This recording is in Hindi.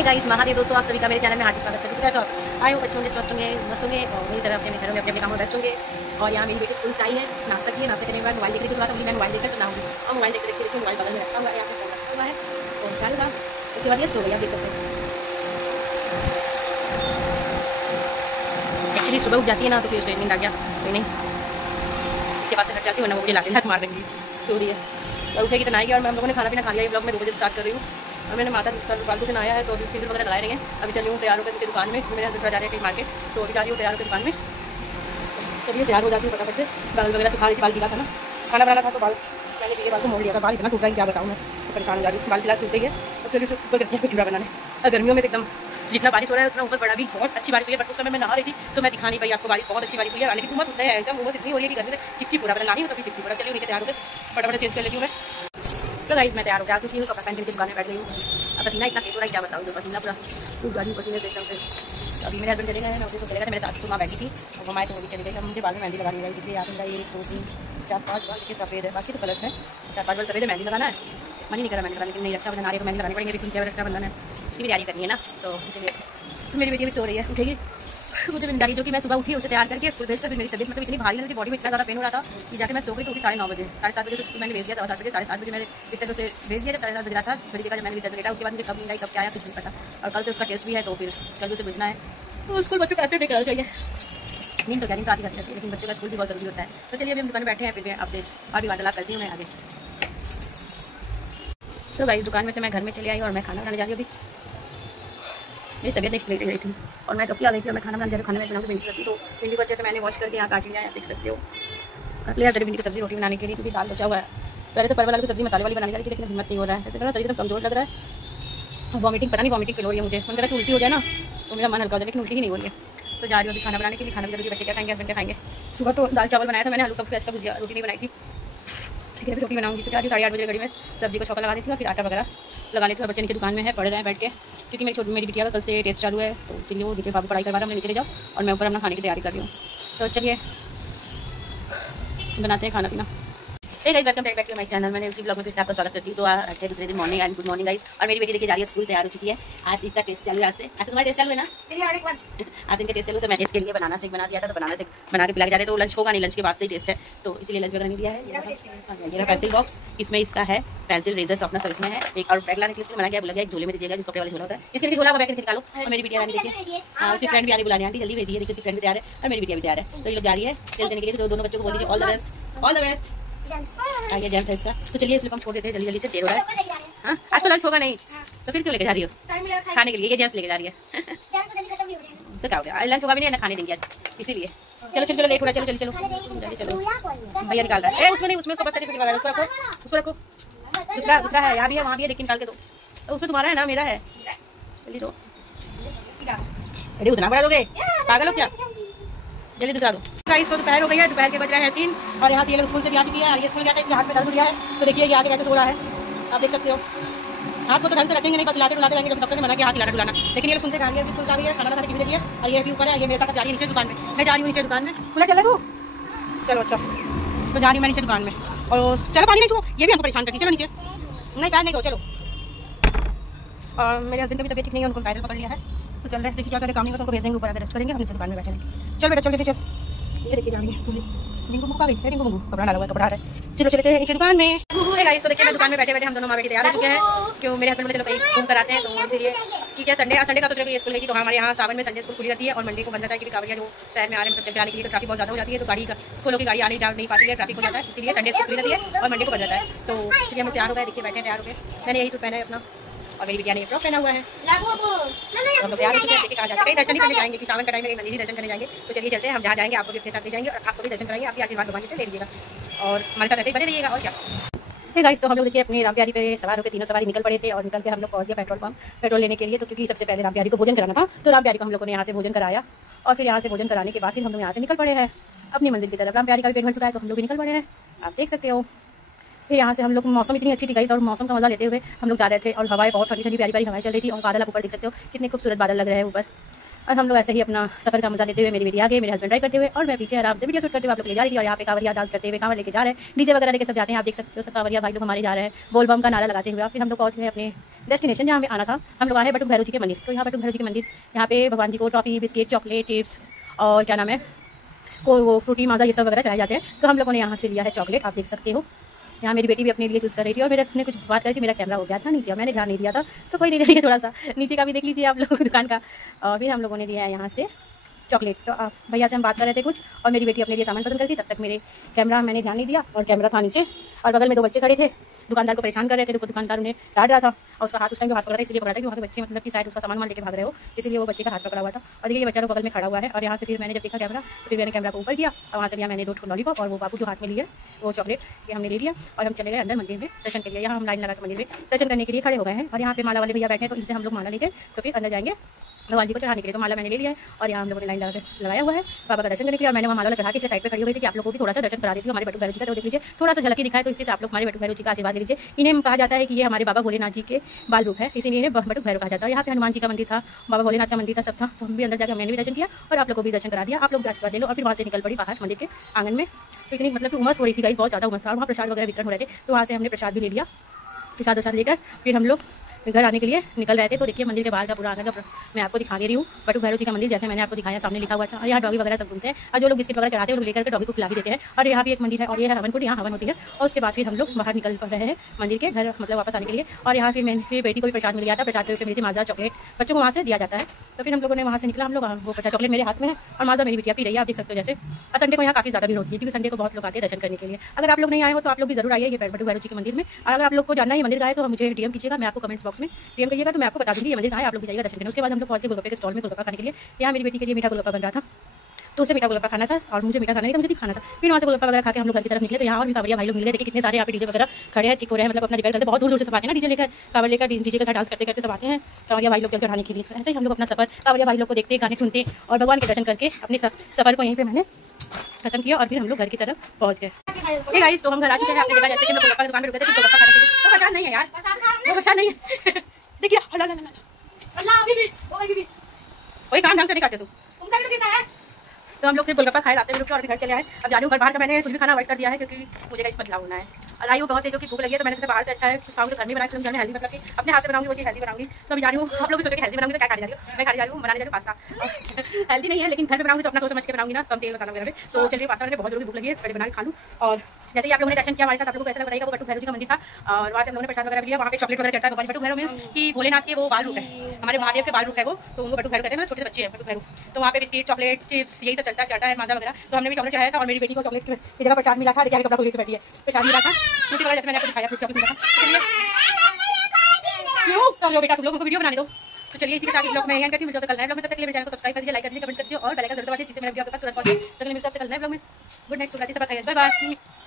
हे गाइस, महादेव दोस्तों, आप सभी का मेरे चैनल में हार्दिक स्वागत करती हूँ। कैसे हो? आए हो बच्चों होंगे, स्वस्थ होंगे, मस्त होंगे और मेरी तरह अपने घरों में अपने कामों में व्यस्त होंगे। और यहाँ मेरी बेटी स्कूल से आई है, नाश्ता की है, नाश्ता करने के बाद मोबाइल देख रही थी, थोड़ा मैं मोबाइल देखकर तो नहाऊंगी और मोबाइल देखते मोबाइल बगल में रखा हुआ है, यहाँ पे फोन रखा हुआ है और क्या लगा उसके बाद ये सो गई। आप देख सकते हो एक्चुअली सुबह उठ जाती है ना तो फिर उसे नींद आ गया, कोई नहीं इसके बाद से हट जाती है, वरना वो मुझे लाके हाथ मार देंगी। सो रही है, मैं उठेगी तो नहाएगी और मैं हम लोगों ने खाना पीना खा लिया। ये ब्लॉग मैं 2 बजे स्टार्ट कर रही हूँ और मैंने माता सर फालतू से नहाया है तो अभी सिंदूर वगैरह लगाए रही हैं। अभी चली हूँ तैयार होकर दुकान में, मेरे हस्बैंड जा रहे हैं कहीं मार्केट, तो अभी जा रही हूँ तैयार होकर दुकान में। तो ये तैयार हो जाती हूँ फटाफट से, बाल वगैरह सुखा रही थी, बाल गिला था ना, खाना बनाना था तो बाल मैंने पीके बाल को मोड़ लिया था। बाल इतना टूटा है क्या बताऊँ, मैं तो परेशान हो जा रही हूँ। बाल फिलहाल सूख गई है और चलिए से ऊपर करके चूड़ा बनाने। और गर्मियों में एकदम जितना बारिश हो रहा है उतना ऊपर बड़ा भी बहुत अच्छी बारिश हुई है, बट उस समय मैं नहा रही थी तो मैं दिखा नहीं पाई आपको। बारिश बहुत अच्छी बारिश हुई है, लेकिन उमस होता है एकदम, उमस इतनी हो रही है कि गर्मी से चिपचिप हो रहा है, नहानी हो तो भी चिपचिप हो रहा है। चलिए नीचे तैयार होकर फटाफट चेंज कर लेती हूँ मैं। तो गाइस मैं तैयार हो गया क्योंकि हूँ, कपड़ा पहन के दुकान में बैठ गई हूँ। अब पसीना इतना तेज हो रहा है क्या बताऊँ, जो पसीना पूरा सूख गई पसीने से एकदम से। अभी मेरे हस्बैंड चले गए हैं, ऑफिस को चले गए, मेरे सास सुबह बैठी थी और वो माए तो वो भी चले गई। अब मुझे बाल में मेहंदी लगानी है, देखिए यहाँ पे मेरा ये 2 3 4 5 बाल देखिए सफ़ेद है, बाकी तो कलर है। 4 5 बाल सफ़ेद है, मेहंदी लगाना है, मन ही नहीं करा मेहंदी लगाने, लेकिन नहीं रक्षाबंधन आ रही है तो मेहंदी लगानी पड़ेगी। 3 रक्षाबंधन है, उसकी भी तैयारी करनी है ना, तो इसलिए मेरी बेटी भी सो रही है, उठेगी मुझे जिम्मेदारी जो कि मैं सुबह उठी उसे तैयार करके स्कूल भेजकर फिर मेरी तबीयत मतलब इतनी भारी लगी, बॉडी में इतना ज़्यादा पेन हो रहा था कि जाके मैं सो गई। तो उठी 9:30 बजे, 7:30 बजे से स्कूल मैंने भेज दिया था और 7 बजे 7:30 बजे मैंने बिस्तर से भेज दिया था। 7:30 बज रहा था, घड़ी देखा जब मैंने बिस्तर लेटा, उसके बाद मुझे कब नींद आई कब क्या आया कुछ नहीं पता। और कल से उसका टेस्ट भी है तो फिर कल उसे भेजना है, तो स्कूल बच्चों को ऐसे निकलना चाहिए। नींद तो क्या नींद आती रहती है, लेकिन बच्चों का स्कूल भी बहुत जरूरी होता है। तो चलिए अभी हम दुकान में बैठे हैं, फिर मैं आपसे और भी वार्तालाप करती हूँ मैं आगे। सो गाइस, दुकान में से मैं घर में चली आई और मैं खाना बनाने जा रही हूँ। अभी मेरी तबीयत देख रही थी और मैं कब आ गई थी और मैं खाना बनाने जा रही हूँ। खाने में बनाऊँगी भिंडी सब्जी, तो भिंडी को अच्छे से मैंने वॉश करके यहाँ काट लिया है, आप देख सकते हो। काट लिया भिंडी की सब्जी रोटी बनाने के लिए, क्योंकि दाल बचा हुआ है। पहले तो परवल आलू की सब्जी मसाले वाली बनाने जा रही थी, लेकिन हिम्मत नहीं हो रहा है, जैसे ना शरीर एकदम कमजोर लग रहा है। वॉमिटिंग पता नहीं वॉमिटिंग फील हो रही है मुझे, मन कर रहा है कि उल्टी हो जाए ना तो मेरा मन हल्का हो जाए, लेकिन उल्टी ही नहीं हो रही है। तो जा रही हूँ अभी खाना बनाने के लिए। खाना भी जरूरी, बच्चे क्या खाएंगे, हस्बैंड खाएंगे। सुबह तो दाल चावल बनाया था मैंने, आलू का प्याज का भुजिया, रोटी नहीं बनाई थी, ठीक है। अभी रोटी बनाऊंगी तो 4:30 बजे घड़ी में सब्जी को छौंका लगा दी थी और फिर आटा वगैरह लगा लेती हूँ। बच्चे नीचे दुकान में है, पढ़ रहे हैं बैठ के, क्योंकि मेरी बिटिया का कल से टेस्ट चालू है, तो इसलिए वो नीचे बाबू पढ़ाई करवा रहा है, मैं नीचे ले जाओ और मैं ऊपर अपना खाने की तैयारी कर रही हूँ। तो चलिए बनाते हैं खाना पीना। Hey guys, welcome back to my channel. मैंने उसी ब्लॉग में फिर से आपका स्वागत करती हूँ। तो आज दूसरे दिन morning and good morning guys. और मेरी बेटी देखिए जा रही है स्कूल, तैयार हो चुकी है। आज इसका टेस्ट चालू है, आज से तुम्हारा टेस्ट चालू है ना, आज इनका टेस्ट चालू। तो मैंने इसके लिए बनाना शेक बना दिया था, तो बनाना शेक बना के पिला के जा रहे, तो लंच होगा नहीं, लंच के बाद से ही टेस्ट है, तो इसीलिए लंच वगैरह नहीं दिया है। ये पेंसिल बॉक्स, इसमें इसका है पेंसिल रेजर शॉर्पनर इसमें है एक, और बैग लाने के लिए बना गया, बोला गया एक झोले में दीजिएगा, जो कपड़े वाले झोला होता है, इसके लिए झोला बैग निकालो। और मेरी बिटिया रानी देखिए, उसकी फ्रेंड भी आगे बुलाने, आंटी जल्दी भेजिए, देखिए उसकी फ्रेंड भी तैयार है और मेरी बिटिया भी तैयार है। तो ये लोग जा रही है तेल देने के लिए, तो दोनों बच्चों को बोल दीजिए all the best, all the best. आइए जेम्स है इसका, तो चलिए इसलिए हम छोड़ देते हैं, जल्दी जल्दी से देर हो रहा है। हाँ आज तो लंच होगा नहीं, तो फिर क्यों लेके जा रही हो खाने के लिए? ये जेम्स लेके जा रही है तो क्या हो गया, लंच होगा भी नहीं ना, खाने देंगे आज, इसीलिए। चलो चलो चलो लेट हो रहा है, चलो चलो चलो जल्दी चलो। भैया निकाल रहा है, उसमें नहीं, उसमें उसको बस सर्टिफिकेट वगैरह उसको रखो, उसको रखो। दूसरा है, यहाँ भी है वहाँ भी है, लेकिन निकाल के दो, तो उसमें तुम्हारा है ना, मेरा है, जल्दी दो। अरे उतना बड़ा दोगे, पागल हो क्या, जल्दी दूसरा दो। गाइस तो दोपहर हो गई है, दोपहर के बज रहे हैं 3 और यहाँ से ये लोग स्कूल से भी आ चुकी है। और ये स्कूल गया था, इसके हाथ में दर्द हो गया है, तो देखिए ये आगे कैसे सो रहा है, आप देख सकते हो। हाथ को तो ढंग से रखेंगे नहीं, बस हिलाते डुलाते रहेंगे, डॉक्टर ने मना किया हाथ हिलाना डुलाना, लेकिन ये लोग सुनते कहां है। स्कूल से आ गई है, खाना खाने की भी देखिए, और ये भी ऊपर है, ये मेरे साथ जा रही है नीचे दुकान में, मैं जा रही हूँ नीचे दुकान में। खुला चल रहा तू, चलो अच्छा, तो जा रही हूँ मैं नीचे दुकान में। और चलो पानी नहीं छू, ये भी हमको परेशान करती है, चलो नीचे, नहीं पैर नहीं दो, चलो। और मेरे हस्बैंड का भी तबीयत ठीक नहीं है, उनको वायरल पकड़ लिया है, तो चल रहे हैं, देखिए क्या करें, काम नहीं होगा तो उनको भेज देंगे, ऊपर आकर रेस्ट करेंगे, हम नीचे दुकान में बैठे रहेंगे। चल बेटा चल देखिए, चल ये देखिए जा रही है रिंकू मुक्का गई है, रिंकू मुंगू कपड़ा डाला हुआ है, कपड़ा है। चलो चलते हैं नीचे दुकान में। गाइस तो देखिए मैं दुकान में बैठे बैठे हम दोनों माँ बेटी तैयार हो चुके हैं, क्यों मेरे हस्बैंड चलो कहीं घूम कर आते हैं, तो इसलिए ठीक है। संडे का तो चलो स्कूल गई, तो हमारे यहाँ सावन में संडे स्कूल खुली रहती है और मंडे को बंद रहता है, क्योंकि कावड़िया जो शहर में आ रहे हैं मतलब चलाने के लिए, तो ट्रैफिक बहुत ज़्यादा हो जाती है, तो गाड़ी का स्कूलों की गाड़ी आने जा नहीं पाती है, ट्रैफिक हो जाता है, इसलिए संडे स्कूल खुली रहती है और मंडे को बंद रहता है। तो इसलिए हम तैयार हो गए, देखिए बैठे तैयार हो गए, मैंने यही सूट पहना है अपना और मेरी बिटिया ने फ्रॉक पहना हुआ है। हम लोग तैयार होकर देखिए कहाँ जाएंगे, कहीं दर्शन करने जाएंगे कि सावन का टाइम में मंदिर दर्शन करने जाएंगे। तो चलिए चलते हैं, हम जहाँ जाएंगे आपको भी अपने साथ ले जाएंगे और आपको भी दर्शन कराएंगे, आपकी आशीर्वाद भगवान से ले लीजिएगा और हमारे साथ ऐसे ही बने रहिएगा। और क्या है गाइस, तो हम लोग देखिए अपनी राम प्यारी पे सवार होकर तीनों सवारी निकल पड़े थे और निकल के हम लोग पहुंच गए पेट्रोल पंप पेट्रोल लेने के लिए। तो क्योंकि सबसे पहले राम प्यारी को भोजन कराना था, तो राम प्यारी को हम लोगों ने यहाँ से भोजन कराया और फिर यहाँ से भोजन कराने के बाद फिर हम लोग यहाँ से निकल पड़े हैं अपनी मंजिल की तरफ। राम प्यारी का भी पेट भर चुका है, तो हम लोग भी निकल पड़े हैं, आप देख सकते हो। फिर यहाँ से हम लोग, मौसम इतनी अच्छी थी गाइस, और मौसम का मजा लेते हुए हम लोग जा रहे थे और हवाएं बहुत ठंडी ठंडी प्यारी प्यारी हवाएं चल रही थी और बादल आप ऊपर देख सकते हो, कितने खूबसूरत बादल लग रहे हैं ऊपर। और हम लोग ऐसे ही अपना सफर का मजा लेते हुए मेरी बेटी आगे, मेरे हस्बैंड ड्राइव करते हुए और मैं पीछे आराम से वीडियो शूट करते हुए आप लोग ले जा रही थी। और यहाँ पे कांवरिया डांस करते हुए कांवर लेके जा रहे हैं, डीजे वगैरह लेके सब जाते हैं। आप देख सकते हो सब कांवरिया भाई लोग हमारे जा रहे हैं बोल बम का नारा लगाते हुए। फिर हम लोग पहुंच गए अपने डेस्टिनेशन जहाँ हमें आना था। हम लोग आए बटुक भैरव जी के मंदिर। तो यहाँ बटुक भैरव जी के मंदिर, यहाँ पे भगवान जी को टॉफी, बिस्किट, चॉकलेट, चिप्स और क्या नाम है वो फ्रूटी माजा ये सब वगैरह चढ़ाए जाते हैं। तो हम लोगों ने यहाँ से लिया है चॉकलेट, आप देख सकते हो। यहाँ मेरी बेटी भी अपने लिए चूज़ कर रही थी और मेरे अपने कुछ बात करी थी, मेरा कैमरा हो गया था नीचे, मैंने ध्यान नहीं दिया था। तो कोई नहीं, देखिए थोड़ा सा नीचे का भी देख लीजिए आप लोग दुकान का। और फिर हम लोगों ने लिया है यहाँ से चॉकलेट। तो भैया से हम बात कर रहे थे कुछ और मेरी बेटी अपने लिए सामान पसंद करती, तब तक मेरे कैमरा मैंने ध्यान नहीं दिया और कैमरा था नीचे। और बगल में 2 बच्चे खड़े थे, दुकानदार को परेशान कर रहे थे। तो दुकानदार उन्हें डांट रहा था और उसका हाथ उस टाइम हाथ पकड़ा था, इसलिए पकड़ा था कि वहाँ के बच्चे मतलब कि शायद उसका सामान लेके भाग रहे हो, इसलिए वो बच्चे का हाथ पकड़ा हुआ था। और देखिए ये बच्चा बगल में खड़ा हुआ है। और यहाँ से फिर मैंने जब देखा कैमरा तो फिर मैंने कैमरा को ऊपर किया और वहाँ से लिया मैंने 2 लॉलीपॉप और वो बाबू जो हाथ में लिए वो चॉकलेट, ये हमने ले लिया। और हम चले गए अंदर मंदिर में दर्शन के लिए। यहाँ हम लाइन लगा के मंदिर में दर्शन करने के लिए खड़े हो गए हैं। और यहाँ पे माला वाले भैया बैठे हैं, तो इनसे हम लोग माला लेके तो फिर अंदर जाएंगे भगवान जी को चढ़ाने के लिए। तो माला मैंने ले लिया है और यहाँ हम लोगों ने लाइन लगाया हुआ है बाबा का दर्शन करने के लिए। और मैंने वहाँ माला चढ़ा के साइड पे खड़ी हो गई थी कि आप लोगों को भी थोड़ा सा दर्शन करा देती हूँ हमारे बटुक भैरव जी का। तो देख लीजिए थोड़ा सा झलकी दिखाए, तो इससे आप लोग हमारे बटुक भैरव जी का आशीर्वाद ले लीजिए। इन्हें कहा जाता है कि ये हमारे बाबा भोलेनाथ जी के बाल रूप है, इसीलिए इन्हें बटुक भैरव कहा जाता है। यहाँ पे हनुमान जी का मंदिर था, बाबा भोलेनाथ का मंदिर था, सब था। तो हम भी अंदर जाकर मैंने भी दर्शन किया और आप लोग को भी दर्शन करा दिया। आप लोग भी आशीर्वाद ले लो। और फिर वहाँ से निकल पड़ी बाहर मंदिर के आंगन में। तो इतनी मतलब कि उमस हो रही थी गाइस, बहुत ज़्यादा उमस था। वहाँ प्रसाद वगैरह वितरण हो रहे थे, तो वहाँ से हमने प्रसाद भी ले लिया। प्रसाद लेकर फिर हम लोग घर आने के लिए निकल रहे थे। तो देखिए मंदिर के बाहर का पूरा आंगन का मैं आपको दिखा दे रही हूँ। बटुक भैरव जी का मंदिर जैसे मैंने आपको दिखाया, सामने लिखा हुआ था। और यहाँ डॉगी वगैरह सब घूमते हैं और जो लोग बिस्किट वगैरह चढ़ाते हैं वो लेकर के डॉगी को खिला भी देते हैं। और यहाँ भी एक मंदिर है और ये है हवन कुंड, यहाँ हवन होती है। और उसके बाद फिर हम लोग बाहर निकल रहे हैं मंदिर के घर मतलब वापस आने के लिए। और यहाँ फिर मेरी बेटी को भी प्रसाद मिल गया था। प्रसाद के ऊपर मेरी माजा चॉकलेट बच्चों को वहाँ से दिया जाता है। तो फिर हम लोगों ने वहाँ से निकला, हम लोग वो प्रसाद चॉकलेट मेरे हाथ में है और माजा मेरी बेटियाँ पी रही है, आप देख सकते हो जैसे। और संडे को यहाँ काफ़ी ज़्यादा भीड़ होती है क्योंकि संडे को बहुत लोग आते हैं दर्शन करने के लिए। अगर आप लोग नहीं आए हो तो आप लोग भी जरूर आइए ये बटुक भैरव जी के मंदिर में। और अगर आप लोग को जानना है मंदिर का है तो मुझे डीएम कीजिएगा, मैं आपको कमेंट्स बॉक्स में डीएम करिएगा तो मैं आपको बता दूँगी ये मंदिर कहाँ है, आप लोग जाइएगा दर्शन करने। उसके बाद हम लोग पहुंचे गोलगप्पे के स्टॉल में गोलगप्पा खाने के लिए। यहाँ मेरी बेटी के लिए मीठा गोलगप्पा बन रहा था, तो उसे मीठा गोलगप्पा खाना था और मुझे मीठा खाना नहीं था, मुझे तीखा खाना था। फिर वहाँ से गोलगप्पा वगैरह खा के हम लोग घर की तरफ निकले। तो यहाँ और भी कांवरिया भाई लोग मिले, देखिए कितने सारे यहाँ पे डीजे वगैरह खड़े हैं, ठीक हो रहे हैं, मतलब अपना रिपेयर करते बहुत दूर से सब आते हैं ना डीजे लेकर, कांवर लेकर डीजे के साथ डांस करते करते सब आते हैं कांवरिया भाई लोग जल चढ़ाने के लिए। ऐसे ही हम लोग अपना सफर कांवरिया भाई लोग को देखते, गाने सुनते और भगवान के दर्शन करके अपने सफर को यहीं पे मैंने खत्म किया। और फिर हम लोग घर की तरफ पहुंच गए। गाइस तो हम घर आ चुके हैं। आपने देखा जैसे कि हम गोलगप्पा की दुकान पे रुके थे गोलगप्पा खाने के लिए। वो प्रसाद नहीं है यार, वो प्रसाद नहीं है। देखिए वही काम ढंग से नहीं करते तू। तो हम लोग फिर गोलगप्पा खाए रास्ते में रुके और घर चले आए। अब जा रही हूँ घर। बाहर का मैंने कुछ भी खाना अवॉइड कर दिया है क्योंकि मुझे इस बदलाव होना है। और आई हूँ बहुत तेजों की भूख लगी है, तो मैंने सोचा बाहर से अच्छा है कुछ खाऊंगी, घर में बनाकर घर में हेल्दी मतलब कि अपने हाथ से बनाऊंगी वो चीज़ हेल्दी बनाऊंगी। तो अभी जा रही हूँ। आप लोग भी सोचेंगे हेल्दी बनाऊंगी तो क्या खाने जा रही हूँ, मैं खाने जा रही हूँ बनाने जा रही हूँ पास्ता। हेल्दी नहीं है लेकिन घर में बनाऊंगी तो अपना सोच समझ के बनाऊंगी ना, कम तेल मसाला वगैरह में। तो चलिए पास्ता में बहुत जरूरी भूख लगी है, पहले बना के खा लूँ। और जैसे ही आप लोगों ने दर्शन किया हमारे साथ, आप लोगों को कैसा बताइएगा। वो बटुक भैरव जी का मंदिर था और वहाँ से हम लोगों ने प्रसाद वगैरह लिया। वहाँ पे चॉकलेट वगैरह चढ़ता है। भगवान बटुक भैरव मीन्स कि भोलेनाथ के वो बाल रूप है, हमारे महादेव के बाल रूप है वो, तो उनको बटुक भैरव कहते हैं ना, छोटे बच्चे हैं बटुक भैरव। तो वहाँ पे बिस्किट, चॉकलेट, चिप्स यही सब चढ़ता है माजा वगैरह। तो हमने भी चॉकलेट चढ़ाया था और मेरी बेटी को चॉकलेट की जगह प्रसाद मिला था। देखिए कपड़ा खुली से बैठी है, प्रसाद मिला था फ्रूटी वगैरह जैसे मैंने आपको दिखाया, फ्रूट चॉकलेट मिला था। क्यों कर लो बेटा तुम लोग, हमको वीडियो बनाने दो। तो चलिए इसी के साथ ब्लॉग में एंड करती हूँ। मुझे तो कल नए ब्लॉग में, तब तक के लिए मेरे चैनल को सब्सक्राइब कर दीजिए, लाइक कर दीजिए, कमेंट कर दीजिए और बेल आइकन जरूर दबा दीजिए जिससे मेरे वीडियो आपके पास तुरंत पहुंचे। तो मिलते हैं कल नए ब्लॉग में। गुड नाइट, शुभ रात्रि, सब खाइए, बाय बाय।